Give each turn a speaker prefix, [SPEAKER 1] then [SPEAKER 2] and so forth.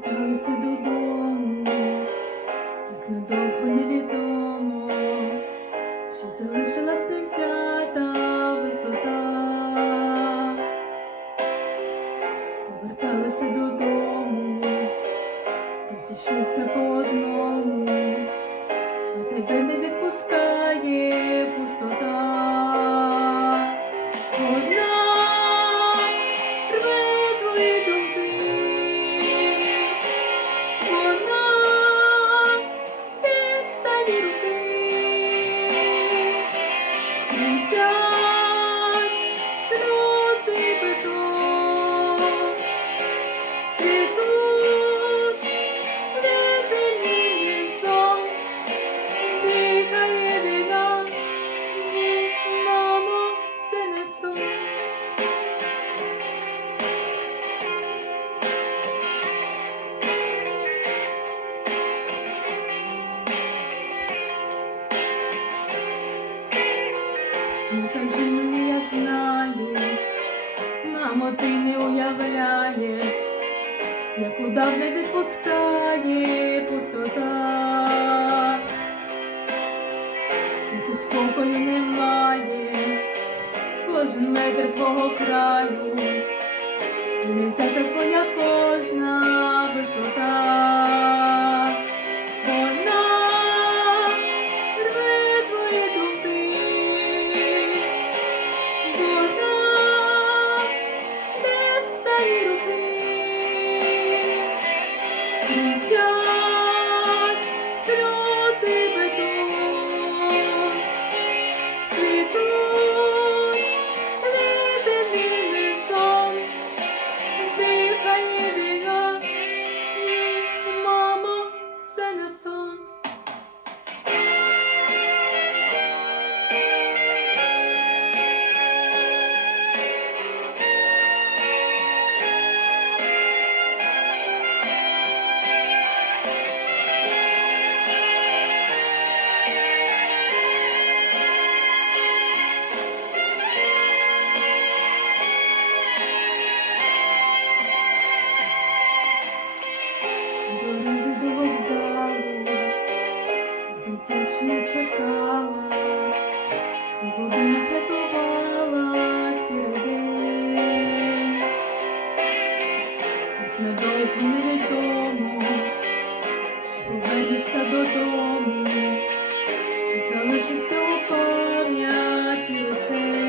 [SPEAKER 1] повертаюся додому, як надовго невідомо, що залишилась не вся та висота, поверталася додому, розійшлося по одному, а тебе не відпускаю. Мені, я знаю, мамо, ти не уявляєш, як удав не відпускає пустота, і спокою немає, кожен метр твого краю, не твоя кожна висота. So Тічні чекала, в обіймах рятувала середин, як недовго невідомо, чи повернешся додому, чи залишишся у пам'яті лише.